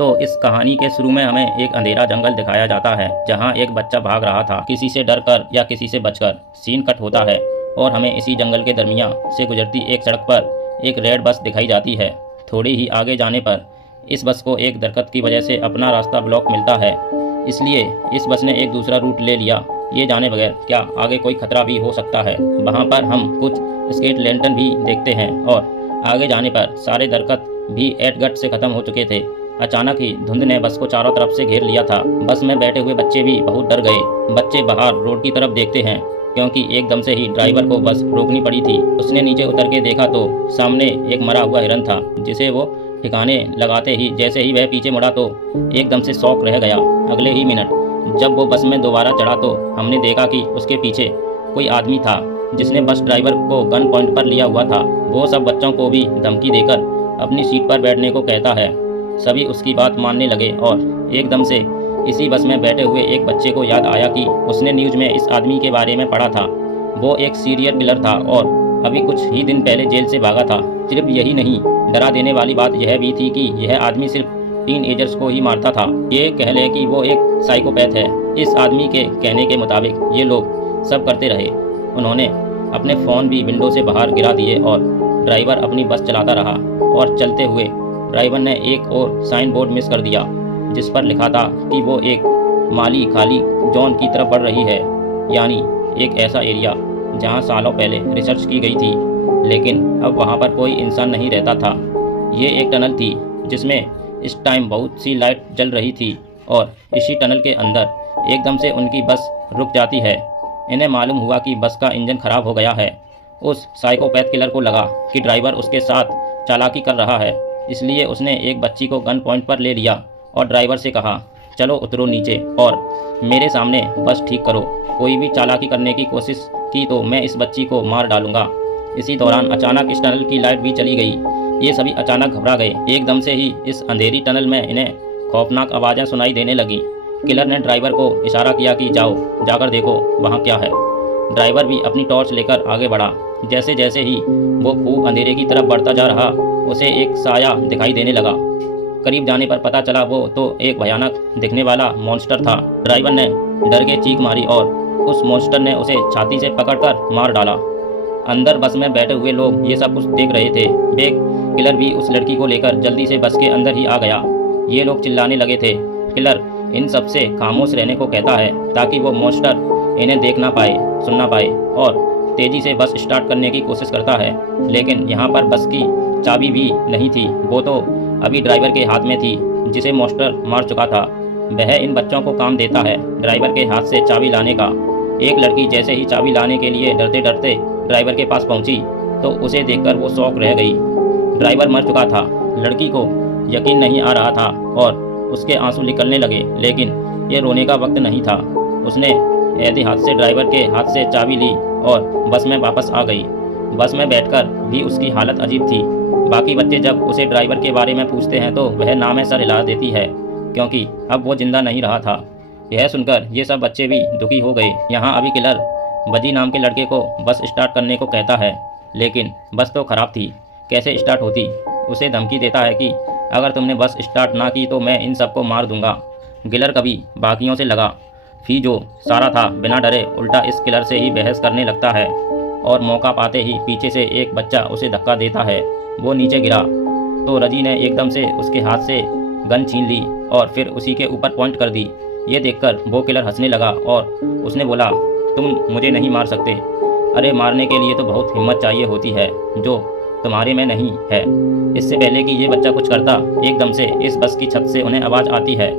तो इस कहानी के शुरू में हमें एक अंधेरा जंगल दिखाया जाता है जहां एक बच्चा भाग रहा था, किसी से डर कर या किसी से बचकर। सीन कट होता है और हमें इसी जंगल के दरमियान से गुजरती एक सड़क पर एक रेड बस दिखाई जाती है। थोड़ी ही आगे जाने पर इस बस को एक दरख्त की वजह से अपना रास्ता ब्लॉक मिलता है, इसलिए इस बस ने एक दूसरा रूट ले लिया, ये जाने बगैर क्या आगे कोई खतरा भी हो सकता है। वहाँ पर हम कुछ स्केट लैंटर्न भी देखते हैं और आगे जाने पर सारे दरख्त भी एटगट से ख़त्म हो चुके थे। अचानक ही धुंध ने बस को चारों तरफ से घेर लिया था। बस में बैठे हुए बच्चे भी बहुत डर गए। बच्चे बाहर रोड की तरफ देखते हैं क्योंकि एकदम से ही ड्राइवर को बस रोकनी पड़ी थी। उसने नीचे उतर के देखा तो सामने एक मरा हुआ हिरन था, जिसे वो ठिकाने लगाते ही जैसे ही वह पीछे मुड़ा तो एकदम से शॉक रह गया। अगले ही मिनट जब वो बस में दोबारा चढ़ा तो हमने देखा कि उसके पीछे कोई आदमी था जिसने बस ड्राइवर को गन पॉइंट पर लिया हुआ था। वो सब बच्चों को भी धमकी देकर अपनी सीट पर बैठने को कहता है। सभी उसकी बात मानने लगे और एकदम से इसी बस में बैठे हुए एक बच्चे को याद आया कि उसने न्यूज़ में इस आदमी के बारे में पढ़ा था। वो एक सीरियल किलर था और अभी कुछ ही दिन पहले जेल से भागा था। सिर्फ यही नहीं, डरा देने वाली बात यह भी थी कि यह आदमी सिर्फ टीनएजर्स को ही मारता था। ये कह ले कि वो एक साइकोपैथ है। इस आदमी के कहने के मुताबिक ये लोग सब करते रहे। उन्होंने अपने फ़ोन भी विंडो से बाहर गिरा दिए और ड्राइवर अपनी बस चलाता रहा। और चलते हुए ड्राइवर ने एक और साइन बोर्ड मिस कर दिया जिस पर लिखा था कि वो एक माली खाली जोन की तरफ बढ़ रही है, यानी एक ऐसा एरिया जहां सालों पहले रिसर्च की गई थी, लेकिन अब वहां पर कोई इंसान नहीं रहता था। ये एक टनल थी जिसमें इस टाइम बहुत सी लाइट जल रही थी और इसी टनल के अंदर एकदम से उनकी बस रुक जाती है। इन्हें मालूम हुआ कि बस का इंजन खराब हो गया है। उस साइकोपैथ किलर को लगा कि ड्राइवर उसके साथ चालाकी कर रहा है, इसलिए उसने एक बच्ची को गन पॉइंट पर ले लिया और ड्राइवर से कहा, चलो उतरो नीचे और मेरे सामने बस ठीक करो। कोई भी चालाकी करने की कोशिश की तो मैं इस बच्ची को मार डालूंगा। इसी दौरान अचानक इस टनल की लाइट भी चली गई। ये सभी अचानक घबरा गए। एकदम से ही इस अंधेरी टनल में इन्हें खौफनाक आवाज़ें सुनाई देने लगीं। किलर ने ड्राइवर को इशारा किया कि जाओ, जाकर देखो वहाँ क्या है। ड्राइवर भी अपनी टॉर्च लेकर आगे बढ़ा। जैसे जैसे ही वो खूब अंधेरे की तरफ बढ़ता जा रहा, उसे एक साया दिखाई देने लगा। करीब जाने पर पता चला वो तो एक भयानक दिखने वाला मॉन्स्टर था। ड्राइवर ने डर के चीख मारी और उस मॉन्स्टर ने उसे छाती से पकड़कर मार डाला। अंदर बस में बैठे हुए लोग ये सब कुछ देख रहे थे। वे किलर भी उस लड़की को लेकर जल्दी से बस के अंदर ही आ गया। ये लोग चिल्लाने लगे थे। किलर इन सब से खामोश रहने को कहता है ताकि वो मॉन्स्टर इन्हें देख ना पाए, सुन ना पाए, और तेज़ी से बस स्टार्ट करने की कोशिश करता है। लेकिन यहाँ पर बस की चाबी भी नहीं थी। वो तो अभी ड्राइवर के हाथ में थी जिसे मॉन्स्टर मार चुका था। वह इन बच्चों को काम देता है ड्राइवर के हाथ से चाबी लाने का। एक लड़की जैसे ही चाबी लाने के लिए डरते डरते ड्राइवर के पास पहुंची तो उसे देखकर वो शॉक रह गई। ड्राइवर मर चुका था। लड़की को यकीन नहीं आ रहा था और उसके आंसू निकलने लगे, लेकिन ये रोने का वक्त नहीं था। उसने एहतियात से ड्राइवर के हाथ से चाबी ली और बस में वापस आ गई। बस में बैठकर भी उसकी हालत अजीब थी। बाकी बच्चे जब उसे ड्राइवर के बारे में पूछते हैं तो वह नाम में सर हिला देती है क्योंकि अब वो जिंदा नहीं रहा था। यह सुनकर ये सब बच्चे भी दुखी हो गए। यहाँ अभी किलर बजी नाम के लड़के को बस स्टार्ट करने को कहता है, लेकिन बस तो ख़राब थी, कैसे स्टार्ट होती। उसे धमकी देता है कि अगर तुमने बस स्टार्ट ना की तो मैं इन सबको मार दूंगा। किलर कभी बाकियों से लगा फी जो सारा था, बिना डरे उल्टा इस किलर से ही बहस करने लगता है और मौका पाते ही पीछे से एक बच्चा उसे धक्का देता है। वो नीचे गिरा तो रजी ने एकदम से उसके हाथ से गन छीन ली और फिर उसी के ऊपर पॉइंट कर दी। ये देखकर वो किलर हंसने लगा और उसने बोला, तुम मुझे नहीं मार सकते। अरे मारने के लिए तो बहुत हिम्मत चाहिए होती है जो तुम्हारे में नहीं है। इससे पहले कि ये बच्चा कुछ करता, एकदम से इस बस की छत से उन्हें आवाज़ आती है।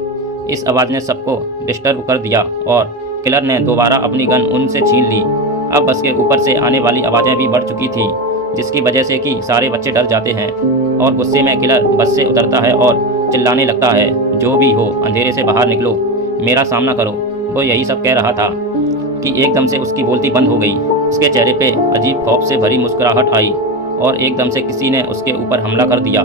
इस आवाज़ ने सबको डिस्टर्ब कर दिया और किलर ने दोबारा अपनी गन उनसे छीन ली। अब बस के ऊपर से आने वाली आवाज़ें भी बढ़ चुकी थी, जिसकी वजह से कि सारे बच्चे डर जाते हैं और गुस्से में किलर बस से उतरता है और चिल्लाने लगता है, जो भी हो अंधेरे से बाहर निकलो, मेरा सामना करो। वो यही सब कह रहा था कि एकदम से उसकी बोलती बंद हो गई। उसके चेहरे पे अजीब खौफ से भरी मुस्कुराहट आई और एकदम से किसी ने उसके ऊपर हमला कर दिया।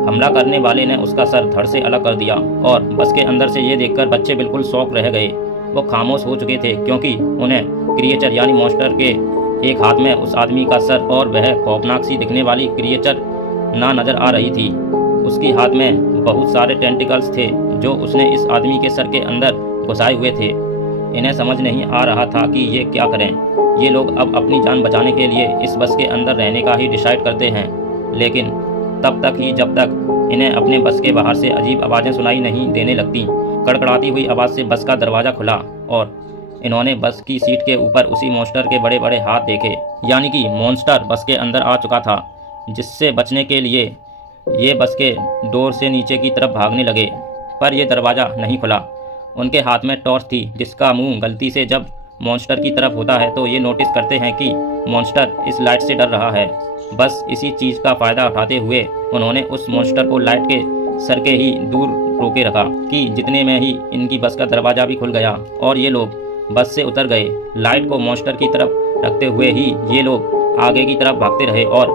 हमला करने वाले ने उसका सर धड़ से अलग कर दिया और बस के अंदर से ये देखकर बच्चे बिल्कुल शॉक रह गए। वो खामोश हो चुके थे क्योंकि उन्हें क्रिएचर यानी मॉन्स्टर के एक हाथ में उस आदमी का सर और वह खौफनाक सी दिखने वाली क्रिएचर ना नजर आ रही थी। उसकी हाथ में बहुत सारे टेंटिकल्स थे जो उसने इस आदमी के सर के अंदर घुसाए हुए थे। इन्हें समझ नहीं आ रहा था कि ये क्या करें। ये लोग अब अपनी जान बचाने के लिए इस बस के अंदर रहने का ही डिसाइड करते हैं, लेकिन तब तक ही जब तक इन्हें अपने बस के बाहर से अजीब आवाज़ें सुनाई नहीं देने लगती। कड़कड़ाती हुई आवाज़ से बस का दरवाज़ा खुला और इन्होंने बस की सीट के ऊपर उसी मॉन्स्टर के बड़े बड़े हाथ देखे। यानी कि मॉन्स्टर बस के अंदर आ चुका था, जिससे बचने के लिए ये बस के डोर से नीचे की तरफ भागने लगे, पर यह दरवाज़ा नहीं खुला। उनके हाथ में टॉर्च थी, जिसका मुंह गलती से जब मॉन्स्टर की तरफ होता है तो ये नोटिस करते हैं कि मॉन्स्टर इस लाइट से डर रहा है। बस इसी चीज़ का फ़ायदा उठाते हुए उन्होंने उस मॉन्स्टर को लाइट के सर के ही दूर रोके रखा कि जितने में ही इनकी बस का दरवाज़ा भी खुल गया और ये लोग बस से उतर गए। लाइट को मॉन्स्टर की तरफ रखते हुए ही ये लोग आगे की तरफ भागते रहे और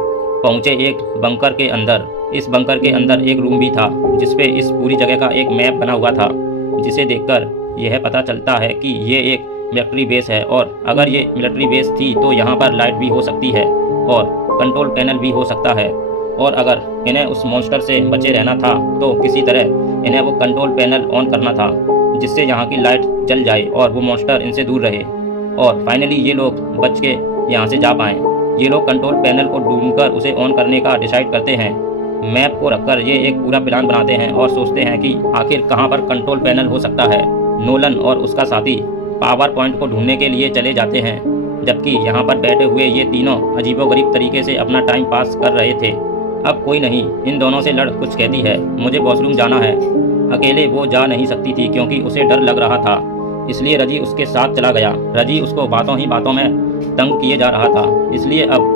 पहुँचे एक बंकर के अंदर। इस बंकर के अंदर एक रूम भी था, जिसपे इस पूरी जगह का एक मैप बना हुआ था, जिसे देखकर यह पता चलता है कि ये एक मिलिट्री बेस है और अगर ये मिलिट्री बेस थी तो यहाँ पर लाइट भी हो सकती है और कंट्रोल पैनल भी हो सकता है। और अगर इन्हें उस मॉन्स्टर से बचे रहना था तो किसी तरह इन्हें वो कंट्रोल पैनल ऑन करना था, जिससे यहाँ की लाइट जल जाए और वो मॉन्स्टर इनसे दूर रहे और फाइनली ये लोग बच के यहाँ से जा पाएँ। ये लोग कंट्रोल पैनल को ढूंढकर उसे ऑन करने का डिसाइड करते हैं। मैप को रखकर ये एक पूरा प्लान बनाते हैं और सोचते हैं कि आखिर कहाँ पर कंट्रोल पैनल हो सकता है। नोलन और उसका साथी पावर पॉइंट को ढूंढने के लिए चले जाते हैं, जबकि यहाँ पर बैठे हुए ये तीनों अजीबोगरीब तरीके से अपना टाइम पास कर रहे थे। अब कोई नहीं इन दोनों से लड़ कुछ कहती है, मुझे वॉशरूम जाना है। अकेले वो जा नहीं सकती थी क्योंकि उसे डर लग रहा था, इसलिए रजी उसके साथ चला गया। रजी उसको बातों ही बातों में तंग किए जा रहा था, इसलिए अब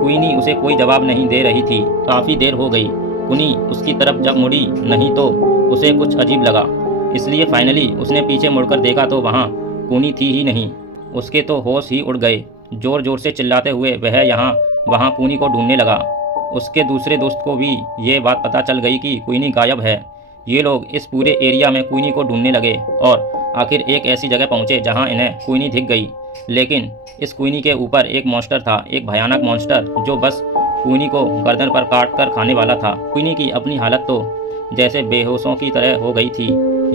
क्वीनी उसे कोई जवाब नहीं दे रही थी। काफ़ी देर हो गई। कुनी उसकी तरफ जब मुड़ी नहीं तो उसे कुछ अजीब लगा, इसलिए फाइनली उसने पीछे मुड़कर देखा तो वहाँ कुनी थी ही नहीं। उसके तो होश ही उड़ गए। जोर जोर से चिल्लाते हुए वह यहाँ वहाँ कुनी को ढूंढने लगा। उसके दूसरे दोस्त को भी ये बात पता चल गई कि क्वीनी गायब है। ये लोग इस पूरे एरिया में क्वीनी को ढूंढने लगे और आखिर एक ऐसी जगह पहुँचे जहाँ इन्हें क्वीनी दिख गई। लेकिन इस क्वीनी के ऊपर एक मॉन्स्टर था, एक भयानक मॉन्स्टर जो बस क्वीनी को गर्दन पर काट कर खाने वाला था। क्वीनी की अपनी हालत तो जैसे बेहोशों की तरह हो गई थी।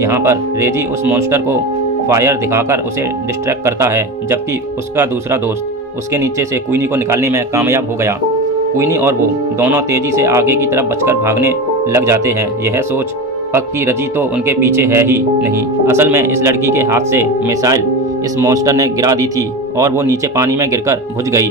यहाँ पर रेजी उस मॉन्स्टर को फायर दिखाकर उसे डिस्ट्रैक्ट करता है, जबकि उसका दूसरा दोस्त उसके नीचे से क्वीनी को निकालने में कामयाब हो गया। क्वीनी और वो दोनों तेजी से आगे की तरफ बचकर भागने लग जाते हैं। यह सोच पक्की रजी तो उनके पीछे है ही नहीं। असल में इस लड़की के हाथ से मिसाइल इस मॉन्स्टर ने गिरा दी थी और वो नीचे पानी में गिरकर बुझ गई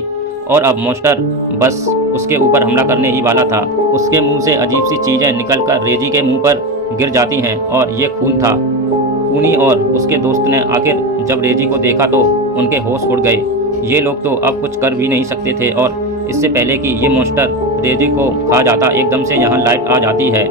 और अब मॉन्स्टर बस उसके ऊपर हमला करने ही वाला था। उसके मुंह से अजीब सी चीज़ें निकलकर रेजी के मुंह पर गिर जाती हैं और ये खून था। क्वीनी और उसके दोस्त ने आखिर जब रेजी को देखा तो उनके होश उड़ गए। ये लोग तो अब कुछ कर भी नहीं सकते थे और इससे पहले कि ये मॉन्स्टर रेजी को खा जाता एकदम से यहाँ लाइट आ जाती है,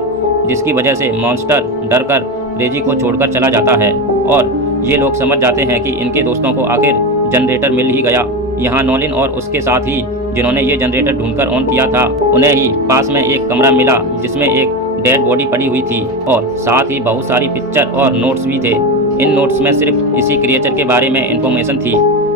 जिसकी वजह से मॉन्स्टर डर कर रेजी को छोड़कर चला जाता है और ये लोग समझ जाते हैं कि इनके दोस्तों को आखिर जनरेटर मिल ही गया। यहाँ नोलिन और उसके साथ ही जिन्होंने ये जनरेटर ढूंढकर ऑन किया था, उन्हें ही पास में एक कमरा मिला जिसमें एक डेड बॉडी पड़ी हुई थी और साथ ही बहुत सारी पिक्चर और नोट्स भी थे। इन नोट्स में सिर्फ इसी क्रिएचर के बारे में इंफॉर्मेशन थी।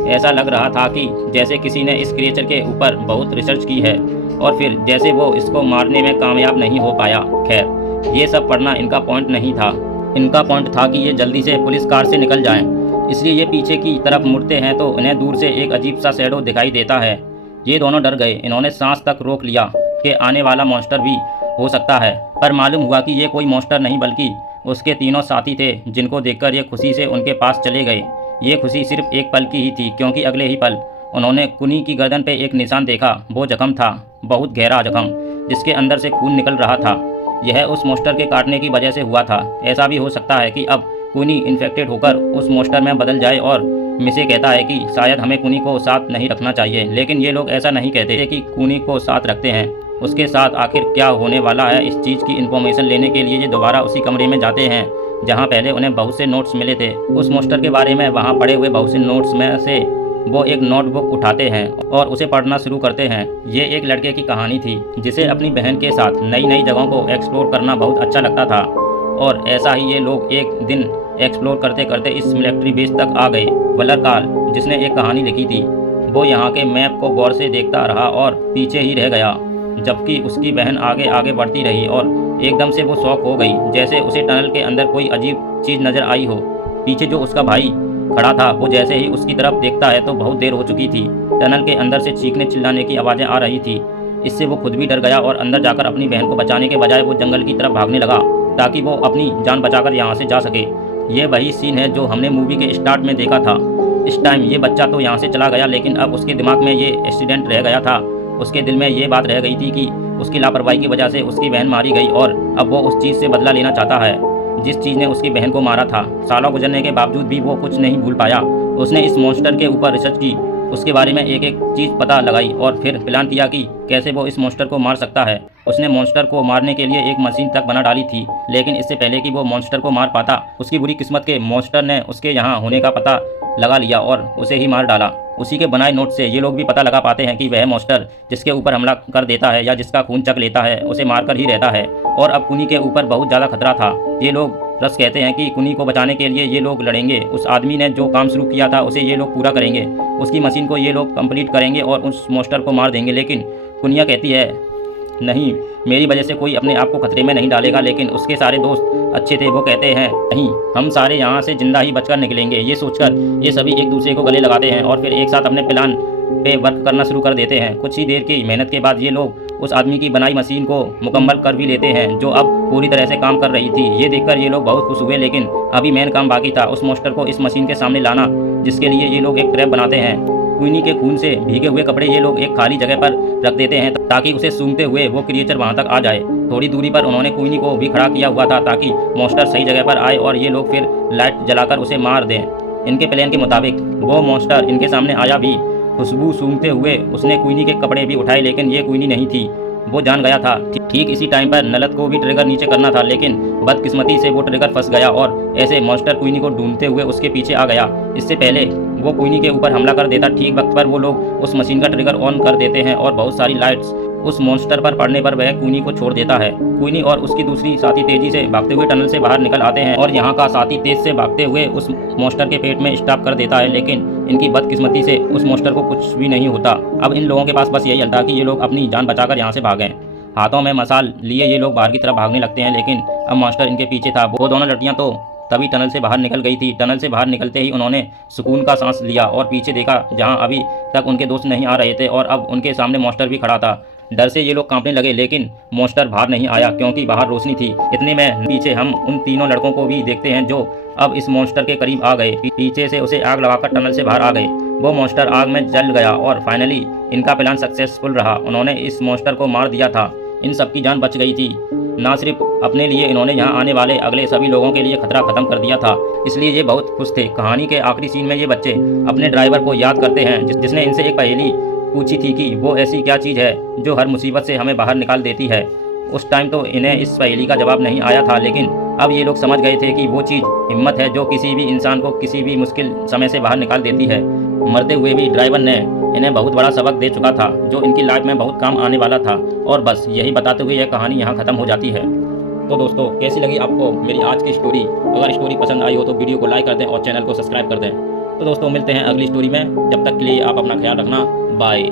ऐसा लग रहा था कि जैसे किसी ने इस क्रिएचर के ऊपर बहुत रिसर्च की है और फिर जैसे वो इसको मारने में कामयाब नहीं हो पाया। खैर ये सब पढ़ना इनका पॉइंट नहीं था। इनका पॉइंट था कि ये जल्दी से पुलिस कार से निकल जाएं। इसलिए ये पीछे की तरफ मुड़ते हैं तो इन्हें दूर से एक अजीब सा शैडो दिखाई देता है। ये दोनों डर गए। इन्होंने सांस तक रोक लिया कि आने वाला मॉन्स्टर भी हो सकता है, पर मालूम हुआ कि ये कोई मॉन्स्टर नहीं बल्कि उसके तीनों साथी थे, जिनको देखकर ये खुशी से उनके पास चले गए। ये खुशी सिर्फ एक पल की ही थी, क्योंकि अगले ही पल उन्होंने कुनी की गर्दन पे एक निशान देखा। वो जख्म था, बहुत गहरा जख्म, जिसके अंदर से खून निकल रहा था। यह उस मॉन्स्टर के काटने की वजह से हुआ था। ऐसा भी हो सकता है कि अब कुनी इन्फेक्टेड होकर उस मॉन्स्टर में बदल जाए और मिसे कहता है कि शायद हमें कुनी को साथ नहीं रखना चाहिए, लेकिन ये लोग ऐसा नहीं कहते कि कुनी को साथ रखते हैं। उसके साथ आखिर क्या होने वाला है, इस चीज़ की इन्फॉर्मेशन लेने के लिए ये दोबारा उसी कमरे में जाते हैं जहाँ पहले उन्हें बहुत से नोट्स मिले थे। उस मॉन्स्टर के बारे में वहाँ पड़े हुए बहुत से नोट्स में से वो एक नोटबुक उठाते हैं और उसे पढ़ना शुरू करते हैं। ये एक लड़के की कहानी थी जिसे अपनी बहन के साथ नई नई जगहों को एक्सप्लोर करना बहुत अच्छा लगता था और ऐसा ही ये लोग एक दिन एक्सप्लोर करते करते इस मिलिट्री बेस तक आ गए। वलरकाल, जिसने एक कहानी लिखी थी, वो यहाँ के मैप को गौर से देखता रहा और पीछे ही रह गया, जबकि उसकी बहन आगे आगे बढ़ती रही और एकदम से वो शॉक हो गई, जैसे उसे टनल के अंदर कोई अजीब चीज़ नज़र आई हो। पीछे जो उसका भाई खड़ा था वो जैसे ही उसकी तरफ देखता है तो बहुत देर हो चुकी थी। टनल के अंदर से चीखने चिल्लाने की आवाज़ें आ रही थी। इससे वो खुद भी डर गया और अंदर जाकर अपनी बहन को बचाने के बजाय वो जंगल की तरफ भागने लगा ताकि वो अपनी जान बचाकर यहाँ से जा सके। ये वही सीन है जो हमने मूवी के स्टार्ट में देखा था। इस टाइम ये बच्चा तो यहाँ से चला गया, लेकिन अब उसके दिमाग में ये एक्सीडेंट रह गया था। उसके दिल में ये बात रह गई थी कि उसकी लापरवाही की वजह से उसकी बहन मारी गई और अब वो उस चीज़ से बदला लेना चाहता है जिस चीज़ ने उसकी बहन को मारा था। सालों गुजरने के बावजूद भी वो कुछ नहीं भूल पाया। उसने इस मॉन्स्टर के ऊपर रिसर्च की, उसके बारे में एक एक चीज़ पता लगाई और फिर प्लान किया कि कैसे वो इस मॉन्स्टर को मार सकता है। उसने मॉन्स्टर को मारने के लिए एक मशीन तक बना डाली थी, लेकिन इससे पहले कि वो मॉन्स्टर को मार पाता, उसकी बुरी किस्मत के मॉन्स्टर ने उसके यहाँ होने का पता लगा लिया और उसे ही मार डाला। उसी के बनाए नोट से ये लोग भी पता लगा पाते हैं कि वह मॉन्स्टर जिसके ऊपर हमला कर देता है या जिसका खून चख लेता है उसे मारकर ही रहता है। और अब कुनी के ऊपर बहुत ज़्यादा खतरा था। ये लोग रस कहते हैं कि कुनी को बचाने के लिए ये लोग लड़ेंगे। उस आदमी ने जो काम शुरू किया था उसे ये लोग पूरा करेंगे। उसकी मशीन को ये लोग कंप्लीट करेंगे और उस मॉन्स्टर को मार देंगे। लेकिन कुनिया कहती है नहीं, मेरी वजह से कोई अपने आप को खतरे में नहीं डालेगा। लेकिन उसके सारे दोस्त अच्छे थे, वो कहते हैं नहीं, हम सारे यहाँ से जिंदा ही बचकर निकलेंगे। ये सोचकर ये सभी एक दूसरे को गले लगाते हैं और फिर एक साथ अपने प्लान पे वर्क करना शुरू कर देते हैं। कुछ ही देर की मेहनत के बाद ये लोग उस आदमी की बनाई मशीन को मुकम्मल कर भी लेते हैं जो अब पूरी तरह से काम कर रही थी। ये देखकर ये लोग बहुत खुश हुए, लेकिन अभी मेन काम बाकी था, उस मॉन्स्टर को इस मशीन के सामने लाना, जिसके लिए ये लोग एक ट्रैप बनाते हैं। क्वीनी के खून से भीगे हुए कपड़े ये लोग एक खाली जगह पर रख देते हैं ताकि उसे सूंघते हुए वो क्रिएचर वहां तक आ जाए। थोड़ी दूरी पर उन्होंने क्वीनी को भी खड़ा किया हुआ था ताकि मॉन्स्टर सही जगह पर आए और ये लोग फिर लाइट जलाकर उसे मार दें। इनके प्लान के मुताबिक वो मॉन्स्टर इनके सामने आया भी। खुशबू सूंघते हुए उसने क्वीनी के कपड़े भी उठाए, लेकिन ये क्वीनी नहीं थी। वो जान गया था। ठीक इसी टाइम पर नलत को भी ट्रिगर नीचे करना था, लेकिन बदकिस्मती से वो ट्रिगर फंस गया और ऐसे मॉन्स्टर क्वीनी को ढूंढते हुए उसके पीछे आ गया। इससे पहले वो क्वीनी के ऊपर हमला कर देता, ठीक वक्त पर वो लोग उस मशीन का ट्रिगर ऑन कर देते हैं और बहुत सारी लाइट्स उस मॉन्स्टर पर पड़ने पर वह क्वीनी को छोड़ देता है। क्वीनी और उसकी दूसरी साथी तेजी से भागते हुए टनल से बाहर निकल आते हैं और यहाँ का साथी तेज से भागते हुए उस मॉन्स्टर के पेट में स्टॉप कर देता है, लेकिन इनकी बदकिस्मती से उस मॉन्स्टर को कुछ भी नहीं होता। अब इन लोगों के पास बस यही हल था कि ये लोग अपनी जान बचाकर यहाँ से भागें। हाथों में मसाल लिए ये लोग बाहर की तरफ भागने लगते हैं, लेकिन अब मॉन्स्टर इनके पीछे था। वो दोनों लड़कियां तो तभी टनल से बाहर निकल गई थी। टनल से बाहर निकलते ही उन्होंने सुकून का सांस लिया और पीछे देखा जहां अभी तक उनके दोस्त नहीं आ रहे थे और अब उनके सामने मॉन्स्टर भी खड़ा था। डर से ये लोग कांपने लगे, लेकिन मॉन्स्टर बाहर नहीं आया क्योंकि बाहर रोशनी थी। इतने में पीछे हम उन तीनों लड़कों को भी देखते हैं जो अब इस मॉन्स्टर के करीब आ गए। पीछे से उसे आग लगाकर टनल से बाहर आ गए। वो मॉन्स्टर आग में जल गया और फाइनली इनका प्लान सक्सेसफुल रहा। उन्होंने इस मॉन्स्टर को मार दिया था। इन सबकी जान बच गई थी। ना सिर्फ अपने लिए, इन्होंने यहाँ आने वाले अगले सभी लोगों के लिए खतरा खत्म कर दिया था, इसलिए ये बहुत खुश थे। कहानी के आखिरी सीन में ये बच्चे अपने ड्राइवर को याद करते हैं जिसने इनसे एक पहेली पूछी थी कि वो ऐसी क्या चीज़ है जो हर मुसीबत से हमें बाहर निकाल देती है। उस टाइम तो इन्हें इस पहेली का जवाब नहीं आया था, लेकिन अब ये लोग समझ गए थे कि वो चीज़ हिम्मत है जो किसी भी इंसान को किसी भी मुश्किल समय से बाहर निकाल देती है। मरते हुए भी ड्राइवर ने इन्हें बहुत बड़ा सबक दे चुका था जो इनकी लाइफ में बहुत काम आने वाला था। और बस यही बताते हुए यह कहानी यहाँ ख़त्म हो जाती है। तो दोस्तों, कैसी लगी आपको मेरी आज की स्टोरी? अगर स्टोरी पसंद आई हो तो वीडियो को लाइक कर दें और चैनल को सब्सक्राइब कर दें। तो दोस्तों, मिलते हैं अगली स्टोरी में। जब तक के लिए आप अपना ख्याल रखना। बाय।